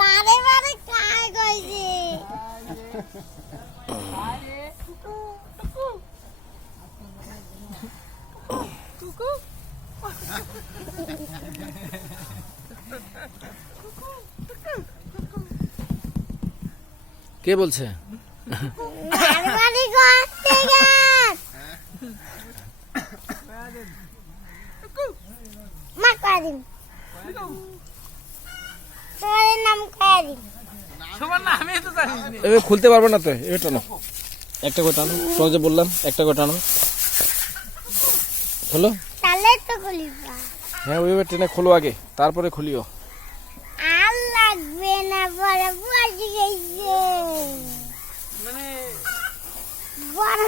বারে বারে কায় কইছে কে বলছে? বারবারই করতে গান মা কারিম তোমার নাম কারিম এবার খুলতে পারবে না তো, এবার টানো, একটা করে টানো, তোমাকে যে বললাম একটা করে টানো, খোলো। তাহলে তো খুলিবা। হ্যাঁ ওইভাবে টেনে খোলো আগে, তারপরে খুলিও। আর লাগবে না, বড় বসে গেছে মানে বড়